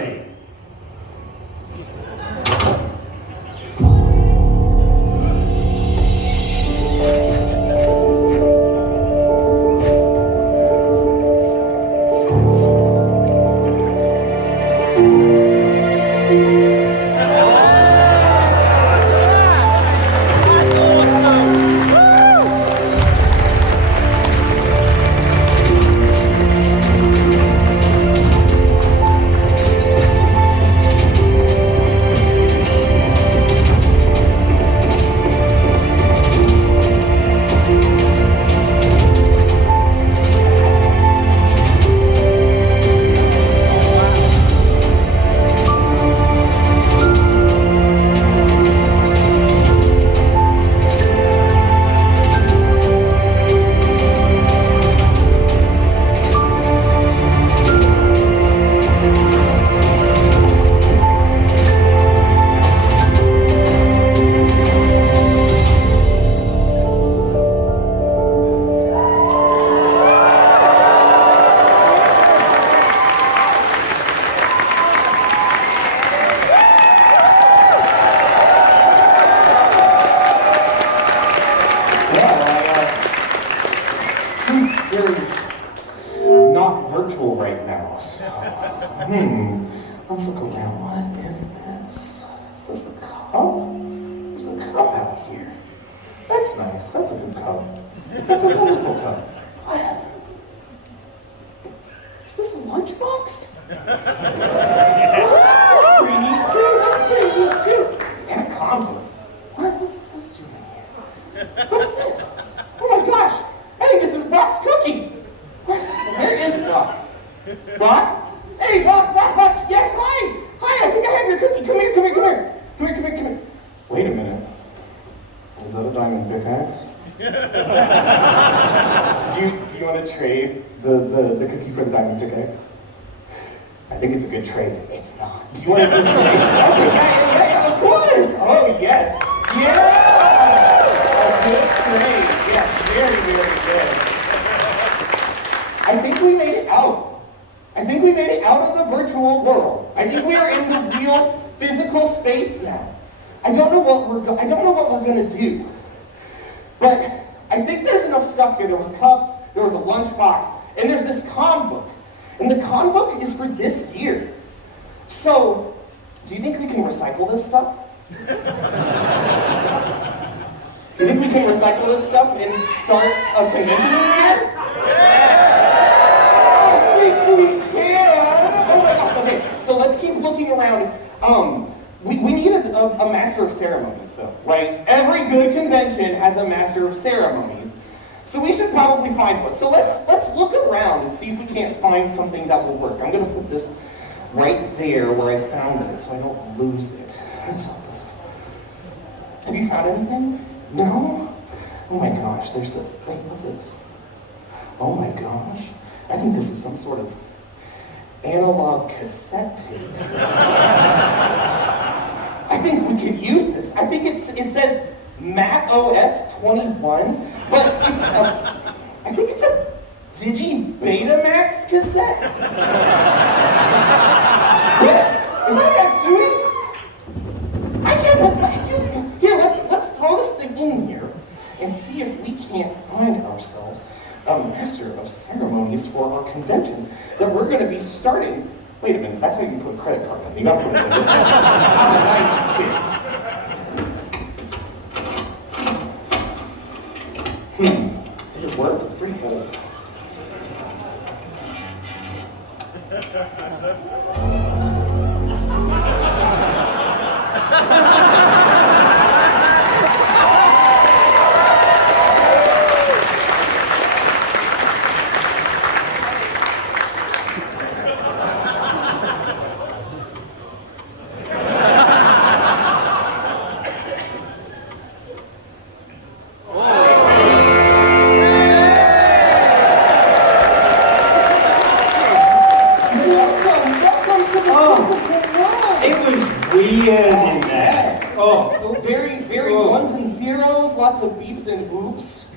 ceremony. Right now, so, let's look around. What is this? Is this a cup? There's a cup out here. That's nice. That's a good cup. That's a wonderful cup. What? Is this a lunchbox? That's pretty neat too. That's pretty neat too. And a combo. What? What's this doing here? What's this? Oh my gosh! I think this is Brock's cookie. Where is Brock? Brock? Hey, Brock, yes, hi! Hi, I think I have your cookie. Come here. Wait a minute. Is that a diamond pickaxe? do you want to trade the cookie for the diamond pickaxe? I think it's a good trade. It's not. Do you want a good trade? Okay, yeah, of course! Oh, yes. Yeah! A good trade. Yes, very, very good. I think we made it out. I think we made it out of the virtual world. I think we are in the real physical space now. I don't know what we're gonna do. But I think there's enough stuff here. There was a cup, there was a lunchbox, and there's this comm book. And the comm book is for this year. So, do you think we can recycle this stuff? Do you think we can recycle this stuff and start a convention this year? We can! Oh my gosh, okay, so let's keep looking around. We need a master of ceremonies though, right? Every good convention has a master of ceremonies. So we should probably find one. So let's look around and see if we can't find something that will work. I'm gonna put this right there where I found it so I don't lose it. Have you found anything? No? Oh my gosh, wait, what's this? Oh my gosh. I think this is some sort of analog cassette tape. I think we could use this. I think it says Mac OS 21, but I think it's a Digi-Betamax cassette. What? Is that Matsui? I can't believe you. Here, let's throw this thing in here and see if we can't find ourselves a master of ceremonies for our convention that we're going to be starting. Wait a minute, that's how you put a credit card on. You got to put it in this one. I'm a 90s kid. Did it work? It's pretty old.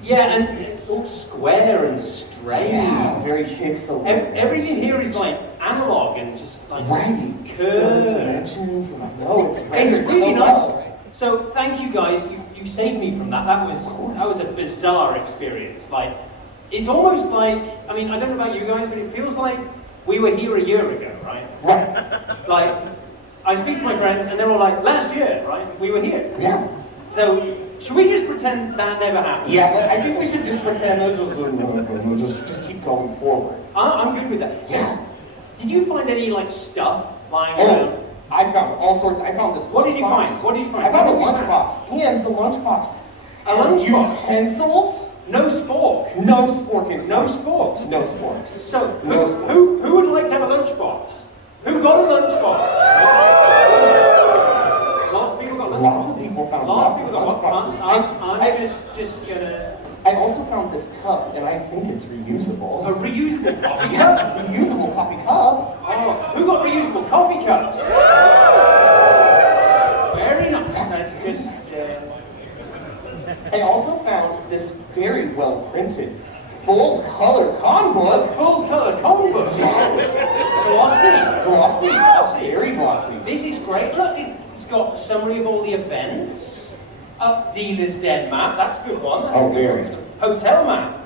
Yeah, and it looks square and straight. grainy. Yeah, very pixel. Everything here is like analog and just like curved dimensions. No, it's really so nice. well. So thank you guys. You saved me from that. That was a bizarre experience. Like, it's almost like, I mean, I don't know about you guys, but it feels like we were here a year ago, right? Right. Like, I speak to my friends and they're all like, last year, right? We were here. Yeah. So, should we just pretend that never happened? Yeah, I think we should just pretend just keep going forward. I'm good with that. Yeah. Did you find any, like, stuff lying around? I found all sorts. I found this. What did you find? What did you find? I found a lunchbox, and the lunchbox has utensils. No spork. No spork inside. No sporks. No sporks. So, no who would like to have a lunchbox? Who got a lunchbox? Lots of people got lunchboxes. Lots of people found lots of lunchboxes. I'm just gonna... I also found this cup, and I think it's reusable. A reusable coffee cup? Yes, reusable coffee cup. Oh, who got reusable coffee cups? Very nice. I also found this very well printed, full color con book. A full color con book? Yes. Glossy. Very glossy. This is great. Look, it's got a summary of all the events. Dealer's Den map, that's a good one. That's very. Hotel map.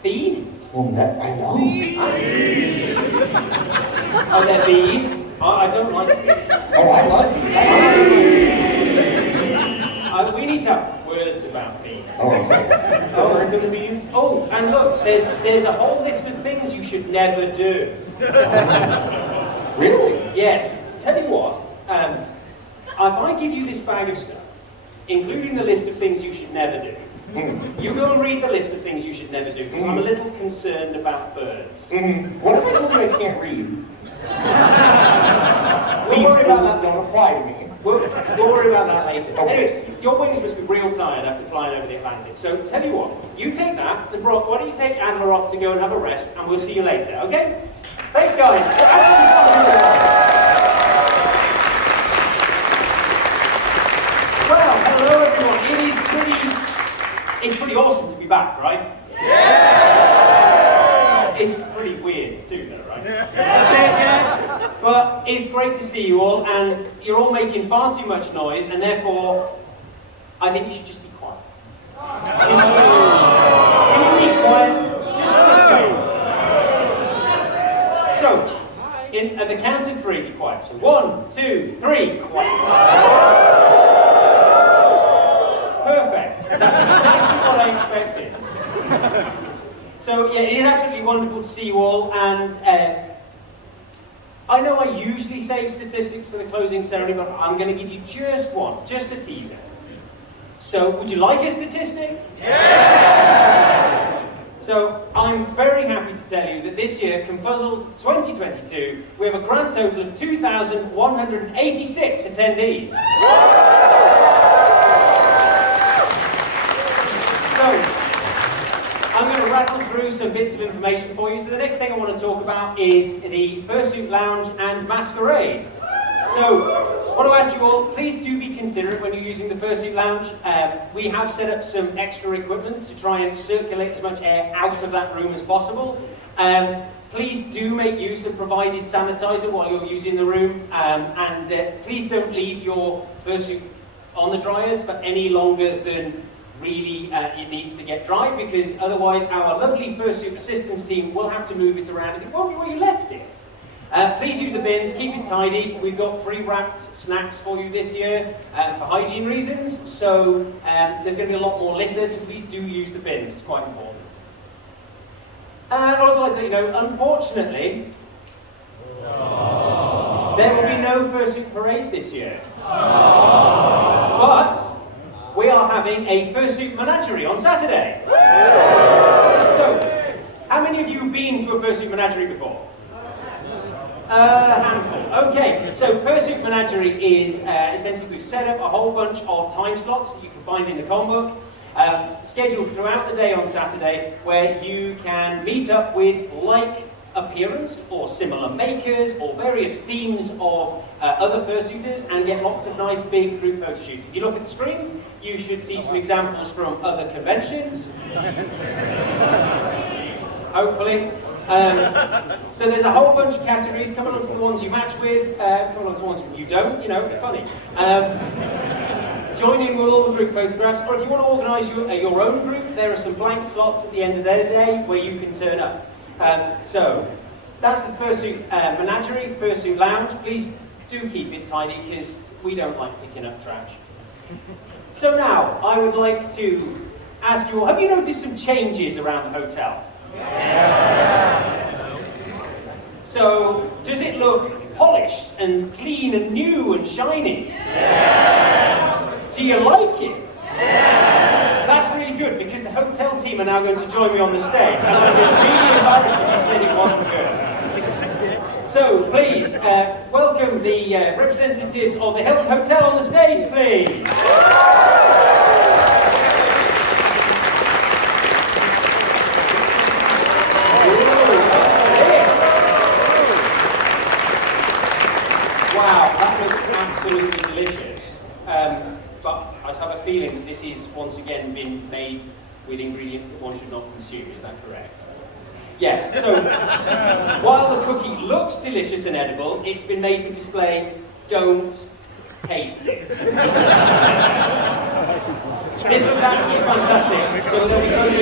Feed. Well, I know. Are there bees? I don't like bees. Oh, I love bees. We need to have words about bees. Oh, okay. The birds and the bees? Oh, and look, there's a whole list of things you should never do. Really? Yes. Tell you what, if I give you this bag of stuff, including the list of things you should never do, you go and read the list of things you should never do, because I'm a little concerned about birds. What if I told you I can't read? We'll worry about that. Don't apply to me. We'll worry about that later. Okay. Anyway, your wings must be real tired after flying over the Atlantic. So tell you what, you take that, and Brock, why don't you take Adler off to go and have a rest, and we'll see you later, okay? Thanks, guys. Well, hello everyone. It's pretty awesome to be back, right? Yeah! It's pretty weird too, though, right? Yeah. But it's great to see you all, and you're all making far too much noise, and therefore, I think you should just be quiet. Can you be quiet? Just let's go. So, at the count of three, be quiet. So 1, 2, 3, quiet. Perfect. That's exactly what I expected. So, yeah, it is absolutely wonderful to see you all, and I know I usually save statistics for the closing ceremony, but I'm going to give you just one, just a teaser. So, would you like a statistic? Yeah! So, I'm very happy to tell you that this year, Confuzzled 2022, we have a grand total of 2,186 attendees. So, I'm going to rattle through some bits of information for you. So the next thing I want to talk about is the Fursuit Lounge and Masquerade. So, I want to ask you all, please do be considerate when you're using the Fursuit Lounge. We have set up some extra equipment to try and circulate as much air out of that room as possible. Please do make use of provided sanitizer while you're using the room, and please don't leave your fursuit on the dryers for any longer than really it needs to get dry, because otherwise our lovely fursuit assistance team will have to move it around and it won't be where you left it. Please use the bins, keep it tidy. We've got pre-wrapped snacks for you this year for hygiene reasons, so there's going to be a lot more litter, so please do use the bins, it's quite important. And I'd also like to let you know, unfortunately, there will be no fursuit parade this year. But we are having a fursuit menagerie on Saturday. So, how many of you have been to a fursuit menagerie before? A handful. Okay, so Fursuit Menagerie is essentially we've set up a whole bunch of time slots that you can find in the com book, scheduled throughout the day on Saturday, where you can meet up with like appearance or similar makers or various themes of other fursuiters and get lots of nice big group photo shoots. If you look at the screens, you should see some examples from other conventions. hopefully. So there's a whole bunch of categories. Come along to the ones you match with, come along to the ones you don't, you know, it'd be funny. Join in with all the group photographs, or if you want to organise your own group, there are some blank slots at the end of the day where you can turn up. So that's the fursuit menagerie, fursuit lounge. Please do keep it tidy because we don't like picking up trash. So now I would like to ask you all, have you noticed some changes around the hotel? Yeah. So does it look polished and clean and new and shiny? Yeah. Do you like it? Yeah. That's really good because the hotel team are now going to join me on the stage and I'd be really embarrassed if I said it wasn't good. So please welcome the representatives of the Hilton Hotel on the stage, please. Wow, that looks absolutely delicious. But I have a feeling that this is once again been made with ingredients that one should not consume, is that correct? Yes, so while the cookie looks delicious and edible, it's been made for display. Don't taste it. This looks absolutely fantastic. So there'll be photos.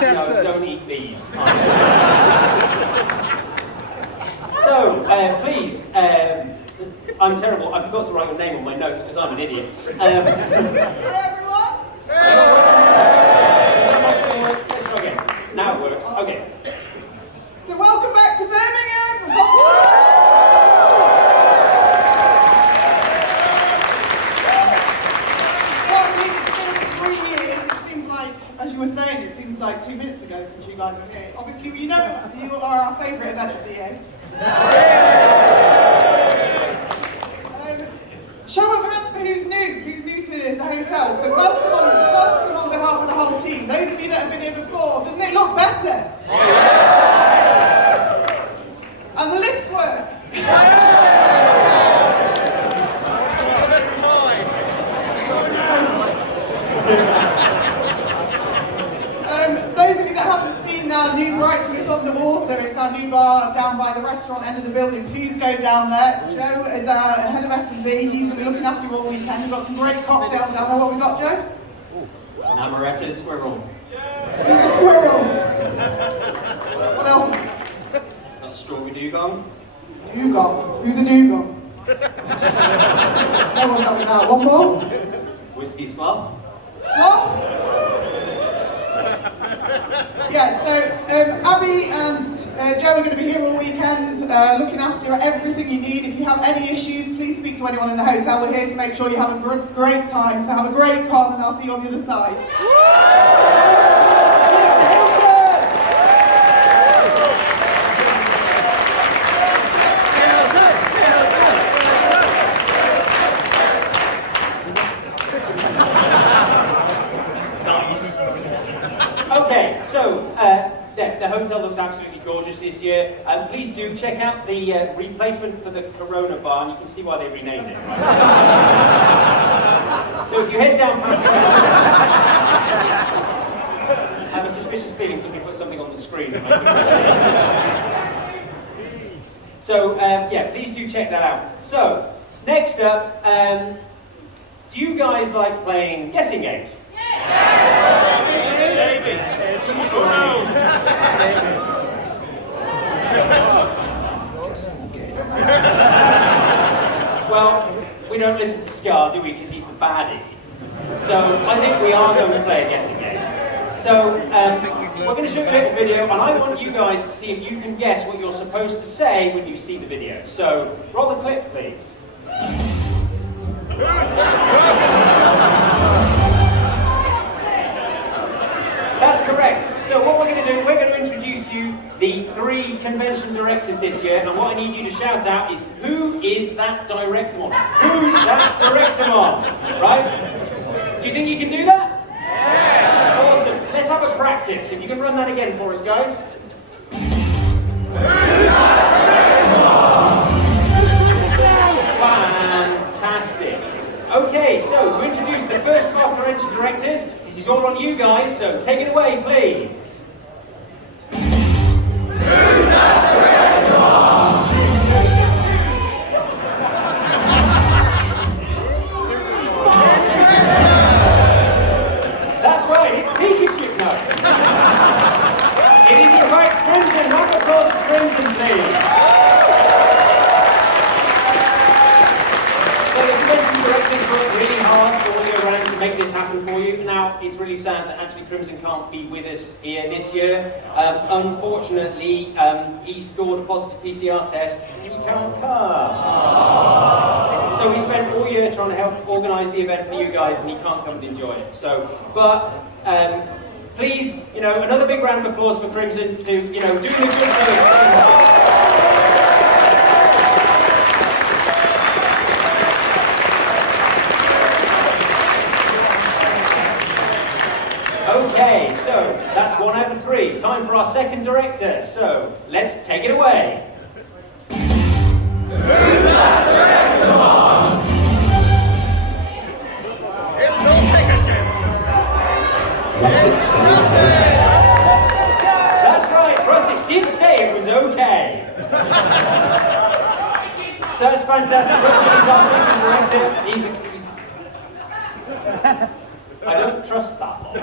No, don't eat these. So, please, I'm terrible. I forgot to write your name on my notes because I'm an idiot. Hey everyone! Let's try again. Now it works. Okay. So welcome back to Birmingham! Well, I mean, it's been 3 years. It seems like, as you were saying, it seems like 2 minutes ago since you guys were here. Obviously, you know you are our favourite event of the year. Show of hands for who's new to the hotel. So welcome on behalf of the whole team. Those of you that have been here before, doesn't it look better? And the lifts work. Those of you that haven't seen our new Brights with on the Water, it's our new bar down by the restaurant end of the building. Please go down there. Joe is our head of F&B. He's going to be looking after you all weekend. We've got some great cocktails down there. What we got, Joe? An amaretto squirrel. Who's a squirrel? What else? Got a strawberry dugong. Dugong. Who's a dugong? No one's having that. One more? Whiskey sloth. Sloth? Yeah, so Abby and Joe are going to be here all weekend looking after everything you need. If you have any issues, please speak to anyone in the hotel. We're here to make sure you have a great time. So have a great con and I'll see you on the other side. Okay, so the hotel looks absolutely gorgeous this year. Please do check out the replacement for the Corona bar, and you can see why they renamed it. Right? So if you head down past I have a suspicious feeling somebody put something on the screen. So yeah, please do check that out. So next up, do you guys like playing guessing games? Maybe. Who knows? Well, we don't listen to Scar, do we? Because he's the baddie. So I think we are going to play a guessing game. So we're going to show you a little video, and I want you guys to see if you can guess what you're supposed to say when you see the video. So roll the clip, please. That's correct. So what we're going to do, we're going to introduce you the 3 convention directors this year, and what I need you to shout out is, who is that director on? Who's that director on? Right? Do you think you can do that? Yeah! Awesome. Let's have a practice. If you can run that again for us, guys. Fantastic. Okay, so to introduce the first of our convention directors, this is all on you guys, so take it away, please. happen for you. Now, it's really sad that actually Crimson can't be with us here this year. Unfortunately, he scored a positive PCR test and he can't come. So we spent all year trying to help organise the event for you guys, and he can't come and enjoy it. So, but please, another big round of applause for Crimson to, do the good things. Okay, so that's 1 out of 3. Time for our second director. So let's take it away. Who's that director? Come on! It's no Pikachu! That's right, Russell did say it was okay. So that's fantastic. Russell is our second director. I don't trust that one.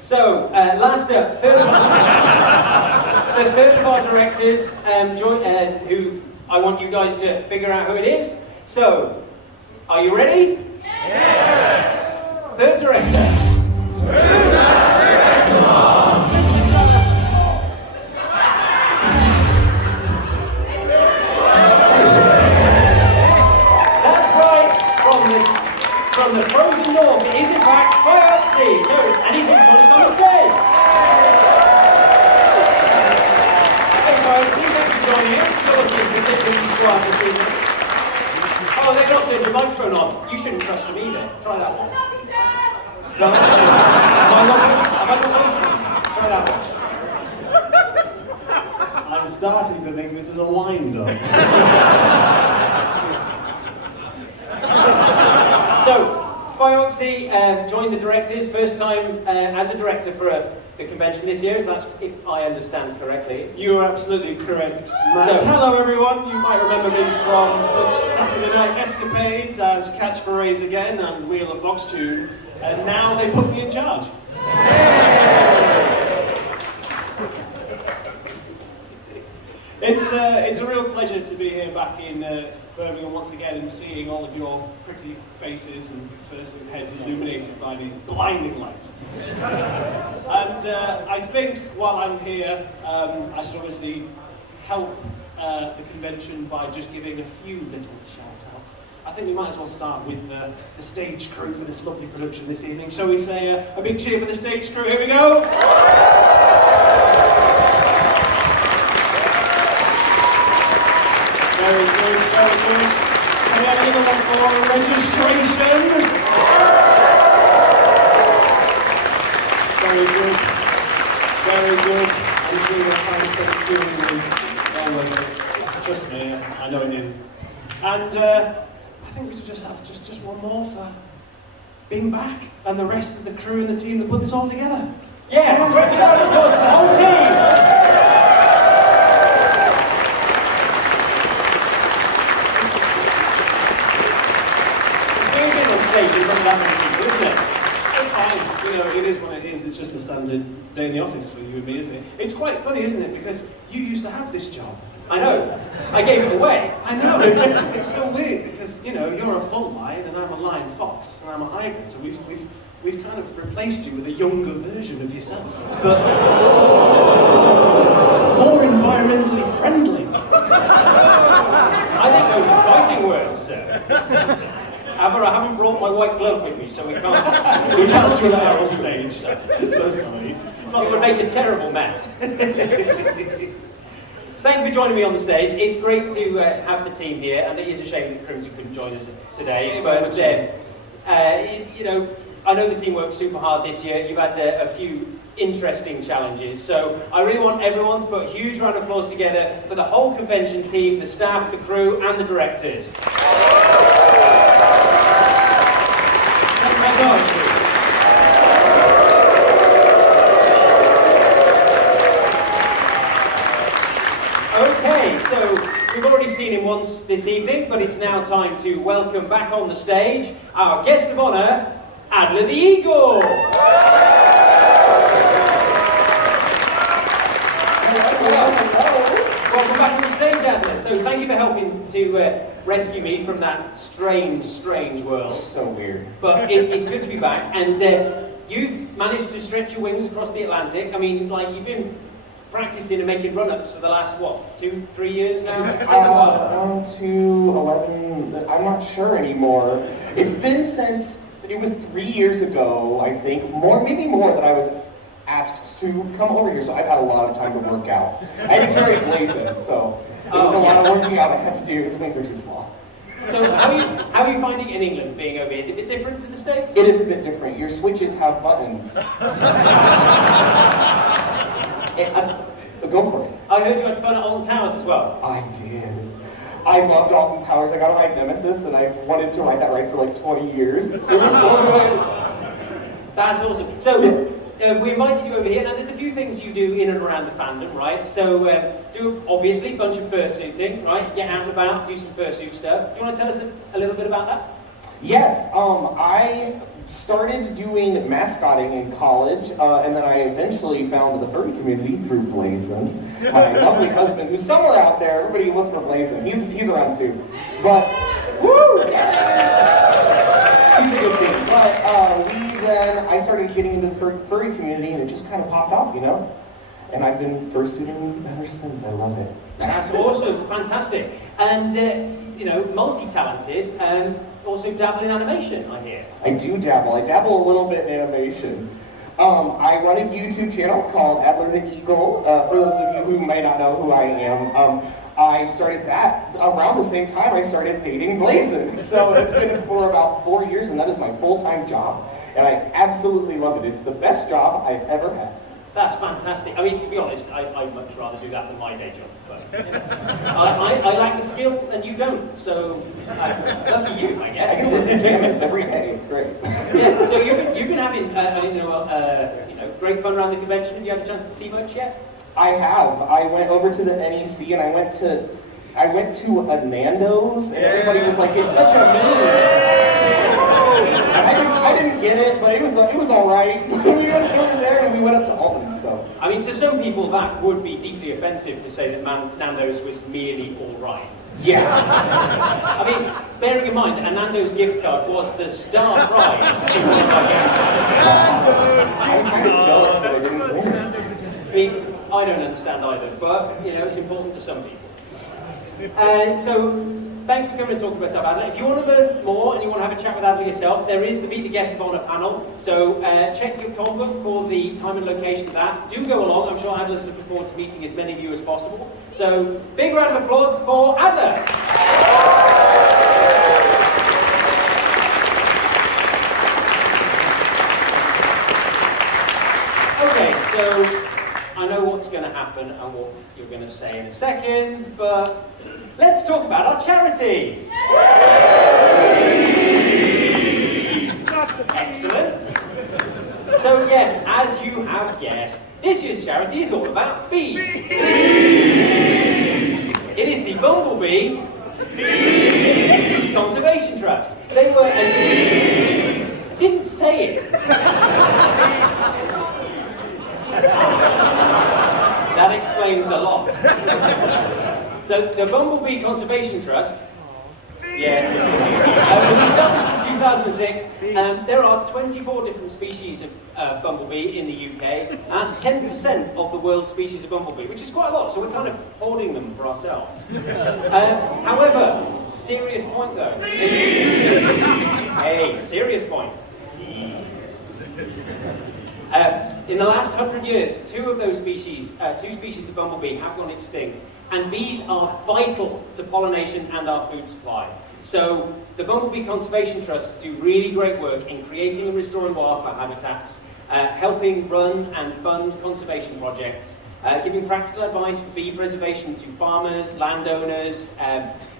So, last up, the third of our directors, who I want you guys to figure out who it is. So, are you ready? Yeah! Third director. Who's that director? From the frozen north, it is in fact Biopsy. So, and he's going to join us on the stage. Hey Biopsy, thanks for joining us. You're looking particularly suave this evening. Oh, they've not turned your microphone on. You shouldn't trust them either. Try that one. No, Am I not Try that one. I'm starting to think this is a wind-up. So, Biopsy joined the directors, first time as a director for the convention this year, if I understand correctly. You are absolutely correct, Matt. So, hello everyone, you might remember me from such Saturday night escapades as Catch for Rays Again and Wheel of Fox Tune, and now they put me in charge. It's a real pleasure to be here back in Birmingham once again and seeing all of your pretty faces and fursuit heads illuminated by these blinding lights. And I think while I'm here, I should obviously help the convention by just giving a few little shout-outs. I think we might as well start with the stage crew for this lovely production this evening. Shall we say a big cheer for the stage crew? Here we go! Very good, very good. Can we have another one for registration? Very good, very good. I'm sure your time spent queuing was well worth it. Trust me, I know it is. And I think we should just have just one more for being back and the rest of the crew and the team that put this all together. Yeah, that's of course the whole team. It's fine, it is what it is. It's just a standard day in the office for you and me, isn't it? It's quite funny, isn't it? Because you used to have this job. I know. I gave it away. I know. It's so weird because you're a full line and I'm a line fox and I'm a hybrid. So we've kind of replaced you with a younger version of yourself, but more environmentally friendly. I think those are fighting words, sir. However, I haven't brought my white glove with me, so we can't We can't do that on stage. So sorry. It would make a terrible mess. Thank you for joining me on the stage. It's great to have the team here, and it is a shame that Crimson couldn't join us today. But I know the team worked super hard this year. You've had a few interesting challenges, so I really want everyone to put a huge round of applause together for the whole convention team, the staff, the crew, and the directors. Okay, so we've already seen him once this evening, but it's now time to welcome back on the stage our guest of honour, Adler the Eagle. Hello. Welcome back on the stage, Adler. So thank you for helping to rescue me from that strange, strange world. So weird. But it's good to be back, and you've managed to stretch your wings across the Atlantic. I mean, like, you've been practicing and making run-ups for the last, what, 2-3 years now? Around 11, I'm not sure anymore. It's been since, it was 3 years ago, I think, maybe more, that I was asked to come over here, so I've had a lot of time to work out. I had to carry blazing, so it was a lot of working out I had to do. His wings are too small. So how are you finding it in England, being over here? Is it a bit different to the States? It is a bit different. Your switches have buttons. Go for it. I heard you had fun at Alton Towers as well. I did. I loved Alton Towers. I got to ride Nemesis, and I've wanted to ride that ride for like 20 years. It was so good. That's awesome. So we invited you over here. Now there's a few things you do in and around the fandom, right? So do obviously a bunch of fursuiting, right? Get out and about, do some fursuit stuff. Do you want to tell us a little bit about that? Yes. I started doing mascotting in college, and then I eventually found the furry community through Blazin. My lovely husband, who's somewhere out there. Everybody look for Blazin. He's around too. But woo! Yes! He's a good thing. But I started getting into the furry community, and it just kind of popped off, you know? And I've been fursuiting ever since. I love it. That's awesome, fantastic. And, multi-talented, also dabble in animation, I hear. I do dabble. I dabble a little bit in animation. I run a YouTube channel called Adler the Eagle. For those of you who may not know who I am, I started that around the same time I started dating Blazin. So it's been for about 4 years, and that is my full-time job. And I absolutely love it. It's the best job I've ever had. That's fantastic. I mean, to be honest, I'd much rather do that than my day job. But I lack the skill, and you don't. So lucky you, I guess. I can work in pajamas every day. It's great. Yeah. So you've been having great fun around the convention. Have you had a chance to see much yet? I have. I went over to the NEC, and I went to a Nando's, and everybody was like, "It's such a move." I didn't get it, but it was all right. We went over there, and we went up to Alton. So I mean, to some people, that would be deeply offensive to say that Nando's was merely all right. Yeah. I mean, bearing in mind that a Nando's gift card was the star prize. I'm kind of jealous that I didn't win. I mean, I don't understand either, but it's important to some people. So, thanks for coming and talking about Adler. If you want to learn more and you want to have a chat with Adler yourself, there is the Meet the Guest of Honor panel. So check your call book for the time and location of that. Do go along. I'm sure Adler's looking forward to meeting as many of you as possible. So, big round of applause for Adler. Okay, so I know what's going to happen and what you're going to say in a second, but let's talk about our charity. Excellent. So yes, as you have guessed, this year's charity is all about bees. It is the Bumblebee Conservation Trust. They were didn't say it. That explains a lot. So the Bumblebee Conservation Trust was established in 2006. There are 24 different species of bumblebee in the UK. That's 10% of the world's species of bumblebee, which is quite a lot, so we're kind of hoarding them for ourselves. However, serious point though. Hey, serious point. In the last 100 years, two species of bumblebee have gone extinct, and bees are vital to pollination and our food supply. So the Bumblebee Conservation Trust do really great work in creating and restoring wildflower habitats, helping run and fund conservation projects, giving practical advice for bee preservation to farmers, landowners,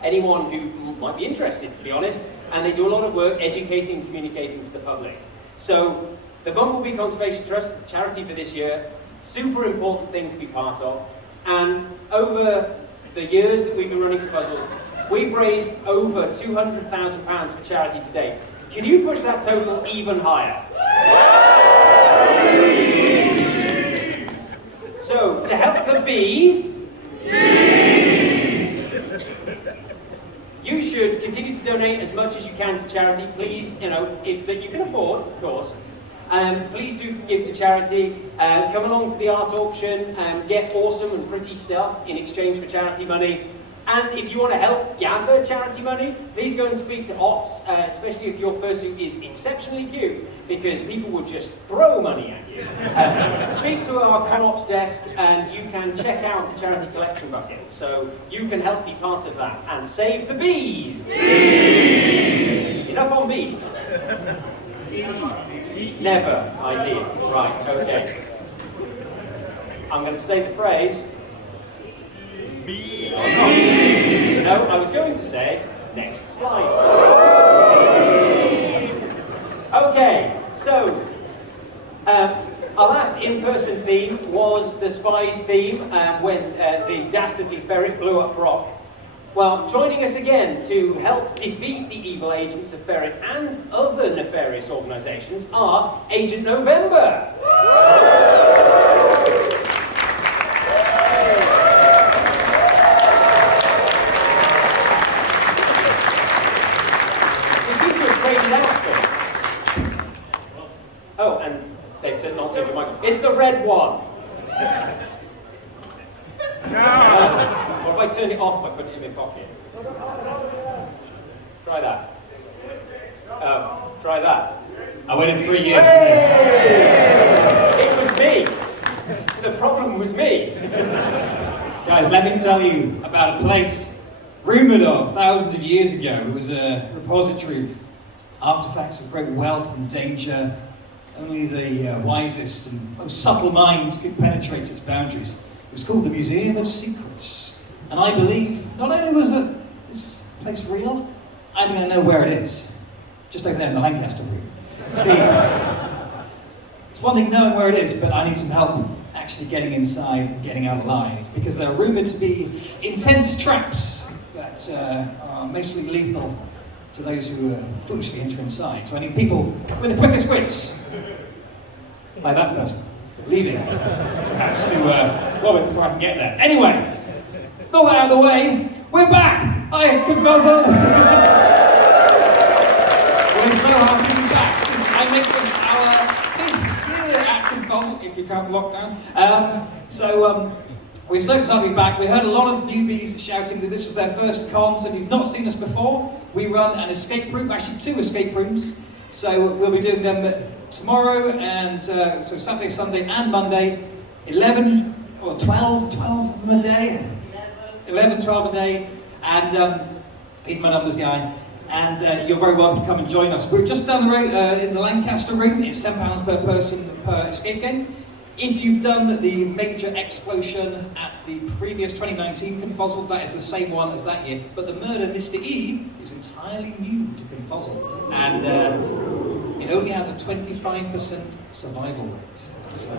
anyone who might be interested, to be honest, and they do a lot of work educating and communicating to the public. So the Bumblebee Conservation Trust, charity for this year, super important thing to be part of. And over the years that we've been running Confuzzled, we've raised over £200,000 for charity to date. Can you push that total even higher? So, to help the bees, you should donate as much as you can to charity. Please, you know, that you can afford, of course. Please do give to charity. Come along to the art auction and get awesome and pretty stuff in exchange for charity money. And if you want to help gather charity money, please go and speak to Ops, especially if your fursuit is exceptionally cute, because people will just throw money at you. Speak to our ConOps desk and you can check out a charity collection bucket, so you can help be part of that and save the bees! Bees! Enough on bees. Never, I did. Right, okay. I'm going to say the phrase. No, I was going to say, next slide. Okay, so our last in-person theme was the Spies theme when the dastardly ferret blew up Brock. Well, joining us again to help defeat the evil agents of Ferret and other nefarious organisations are Agent November. Oh, and they've not turned your mic on. It's the red one. What if I turn it off by putting it in my pocket? Try that. Try that. I waited 3 years for this. It was me. The problem was me. Guys, let me tell you about a place rumoured of thousands of years ago. It was a repository of artifacts of great wealth and danger. Only the wisest and most subtle minds could penetrate its boundaries. It was called the Museum of Secrets. And I believe, not only was this place real, I think I know where it is. Just over there in the Lancaster room. See, it's one thing knowing where it is, but I need some help actually getting inside and getting out alive, because there are rumoured to be intense traps that are mostly lethal to those who foolishly enter inside. So I need people with the quickest wits, like that person, leaving, perhaps to rob it before I can get there. Anyway, all that out of the way, we're back! Hi, Confuzzled! We're so happy to be back. I think this is our 5th year at Confuzzled, if you count lockdown. We're so excited to be back. We heard a lot of newbies shouting that this was their first con, so if you've not seen us before, we run an escape room, actually 2 escape rooms. So we'll be doing them tomorrow, and so Saturday, Sunday and Monday, 11 or 12 of them a day. 11, 12 a day, and he's my numbers guy. And you're very welcome to come and join us. We're just down the road in the Lancaster room. It's £10 per person per escape game. If you've done the major explosion at the previous 2019 Confuzzled, that is the same one as that year. But the murder, Mr. E, is entirely new to Confuzzled. And it only has a 25% survival rate. So I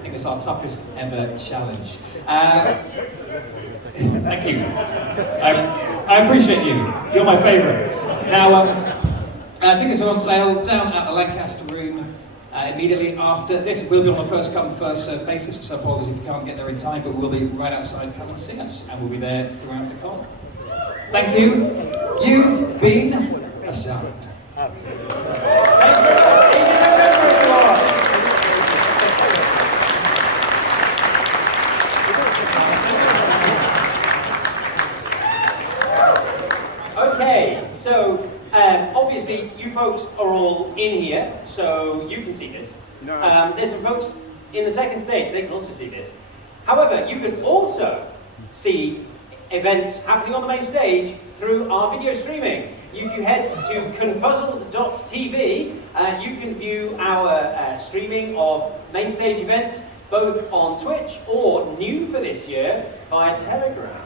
think it's our toughest ever challenge. Thank you. I appreciate you. You're my favourite. Now, tickets are on sale down at the Lancaster room immediately after this. We'll be on a first come, first served basis, so apologies if you can't get there in time, but we'll be right outside. Come and see us, and we'll be there throughout the con. Thank you. You've been assigned. Okay, so obviously you folks are all in here, so you can see this. There's some folks in the second stage, they can also see this. However, you can also see events happening on the main stage through our video streaming. If you head to confuzzled.tv, you can view our streaming of main stage events, both on Twitch or, new for this year, via Telegram.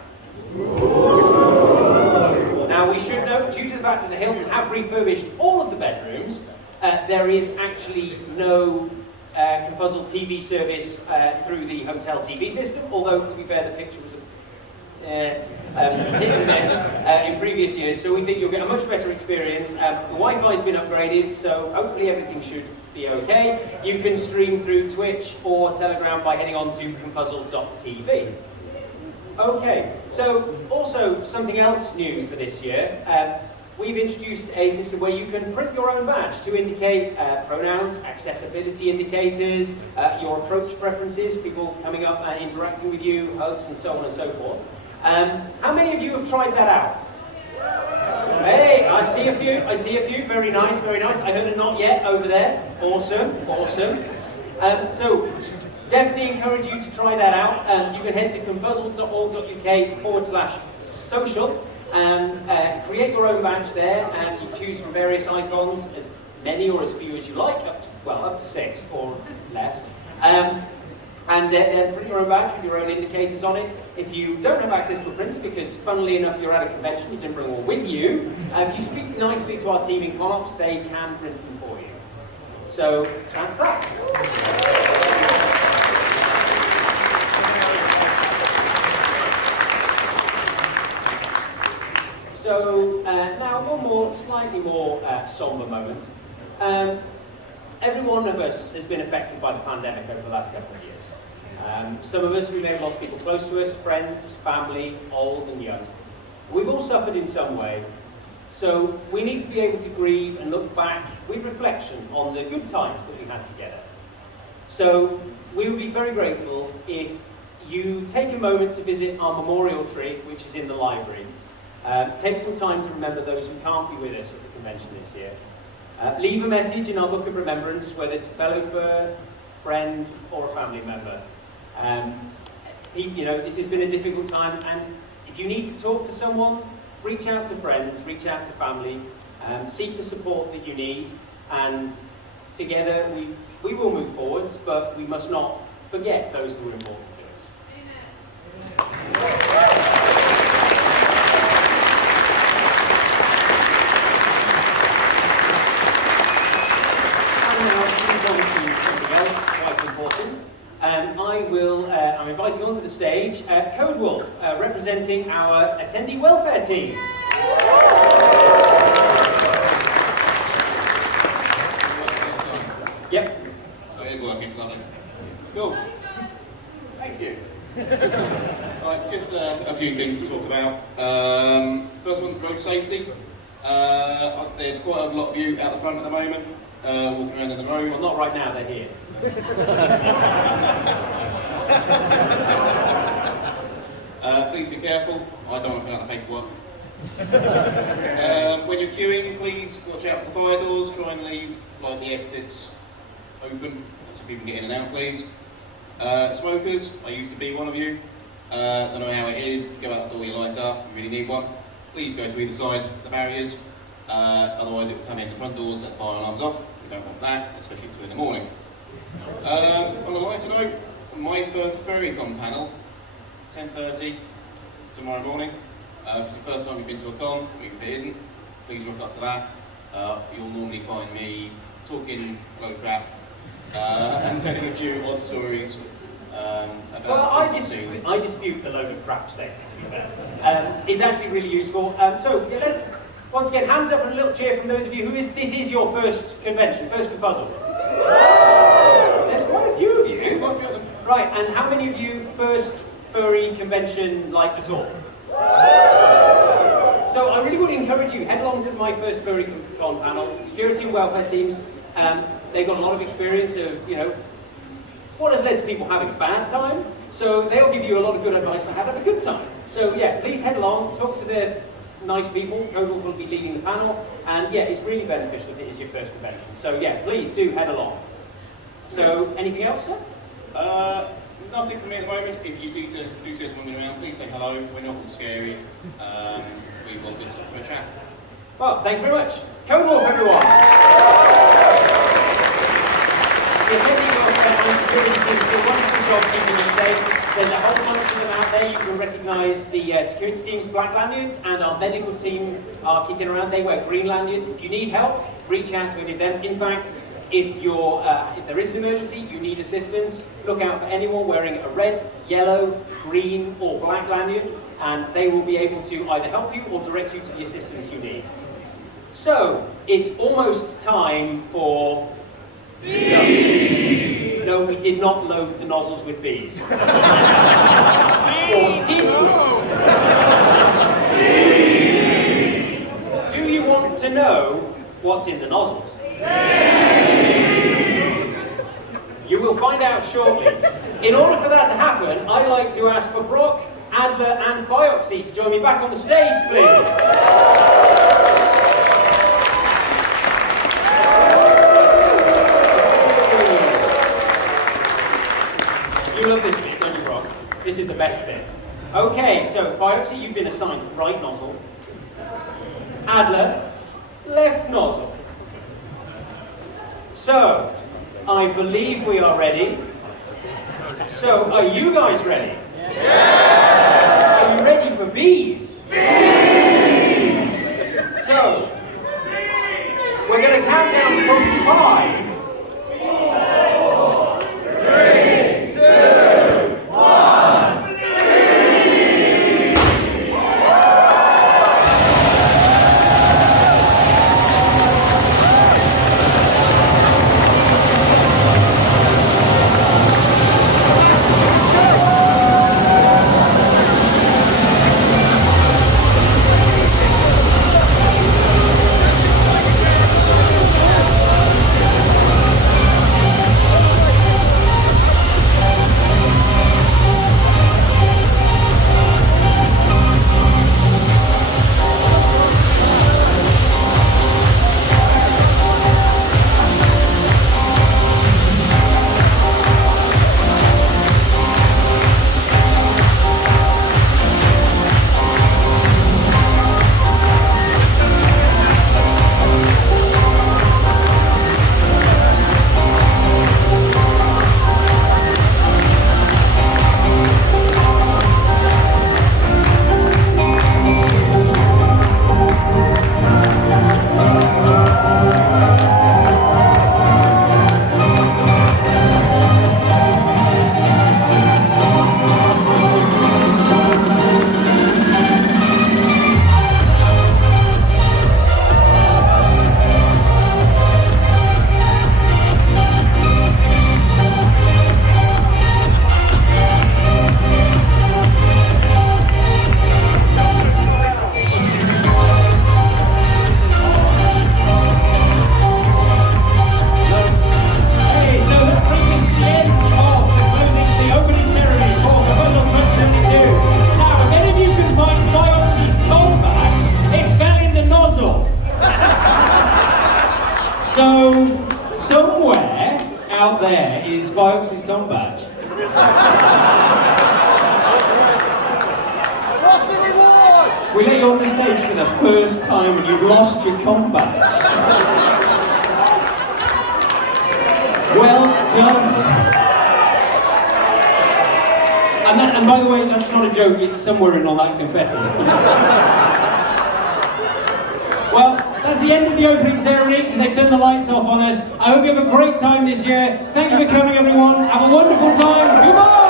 Now we should note, due to the fact that the Hilton have refurbished all of the bedrooms, there is actually no Confuzzled TV service through the hotel TV system, although to be fair the picture was hit and miss in previous years, so we think you'll get a much better experience. The Wi-Fi's been upgraded, so hopefully everything should be okay. You can stream through Twitch or Telegram by heading on to confuzzled.tv. Okay, so also something else new for this year. we've introduced a system where you can print your own badge to indicate pronouns, accessibility indicators, your approach preferences, people coming up and interacting with you, hugs and so on and so forth. How many of you have tried that out? Hey, I see a few, very nice, very nice. I heard a not yet over there. Awesome, awesome. So definitely encourage you to try that out. You can head to confuzzled.org.uk/social and create your own badge there, and you choose from various icons, as many or as few as you like, up to 6 or less. And print your own badge with your own indicators on it. If you don't have access to a printer, because funnily enough you're at a convention, you didn't bring one with you, if you speak nicely to our team in Connox, they can print them for you. So that's that. So now one more, slightly more somber moment. Every one of us has been affected by the pandemic over the last couple of years. Some of us, we may have lost people close to us, friends, family, old and young. We've all suffered in some way. So we need to be able to grieve and look back with reflection on the good times that we had together. So we would be very grateful if you take a moment to visit our memorial tree, which is in the library. Take some time to remember those who can't be with us at the convention this year. Leave a message in our book of remembrance, whether it's a fellow birth, friend, or a family member. You know, this has been a difficult time, and if you need to talk to someone, reach out to friends, reach out to family, seek the support that you need, and together we will move forwards, but we must not forget those who are important to us. Amen. I'm inviting onto the stage Code Wolf, representing our attendee welfare team. Yep. Oh, it is working, lovely. Cool. Thank you. Right, just a few things to talk about. First one, road safety. There's quite a lot of you out the front at the moment, walking around in the road. Well, not right now, they're here. Please be careful. I don't want to fill out the paperwork. When you're queuing, please watch out for the fire doors. Try and leave the exits open so people can get in and out, please. Smokers, I used to be one of you, so I know how it is. Go out the door, you light up, you really need one. Please go to either side of the barriers, otherwise it will come in the front doors, set the fire alarms off. We don't want that, especially at 2 in the morning. On a lighter note, my first Ferrycon panel, 10:30 tomorrow morning. If it's the first time you've been to a con, if it isn't, please rock up to that. You'll normally find me talking a load of crap and telling a few odd stories about I dispute the load of crap statement, to be fair. It's actually really useful. So let's, once again, hands up and a little cheer from those of you who this is your first convention, first Confuzzled. There's quite a few of you. Yeah, quite a few of them. Right, and how many of you first furry convention at all? So I really would encourage you, head along to my first furry con panel. Security and welfare teams, they've got a lot of experience of, what has led to people having a bad time. So they'll give you a lot of good advice on how to have a good time. So yeah, please head along, talk to the nice people. Code Wolf will be leading the panel, and yeah, it's really beneficial if it is your first convention. So yeah, please do head along. So anything else, sir? Nothing from me at the moment. If you do see us moving around, please say hello. We're not all scary. We will just for a chat. Well, thank you very much. Code Wolf, everyone. The attending welfare and security teams do a wonderful job keeping us safe. There's a whole bunch of them out there. You can recognise the security team's black lanyards, and our medical team are kicking around. They wear green lanyards. If you need help, reach out to any of them. In fact, if there is an emergency, you need assistance, look out for anyone wearing a red, yellow, green or black lanyard, and they will be able to either help you or direct you to the assistance you need. So, it's almost time for... Bees! No, we did not load the nozzles with bees. Or did we? Bees! Do you what's in the nozzles? You will find out shortly. In order for that to happen, I'd like to ask for Brock, Adler and Fioxy to join me back on the stage, please. You love this bit, don't you, Brock? This is the best bit. Okay, so Fioxy, you've been assigned right nozzle. Adler, left nozzle. So, I believe we are ready. So, are you guys ready? Yeah! Are you ready for bees? Bees! So, we're going to count down from 5. 4, 3, 2, 1. So, somewhere out there is Fioxy's com badge. What's the reward? We let you on the stage for the first time and you've lost your com badge. Well done. And by the way, that's not a joke, it's somewhere in all that confetti. Well, that's the end of the opening ceremony because they turned the lights off on us. I hope you have a great time this year. Thank you for coming, everyone. Have a wonderful time. Goodbye!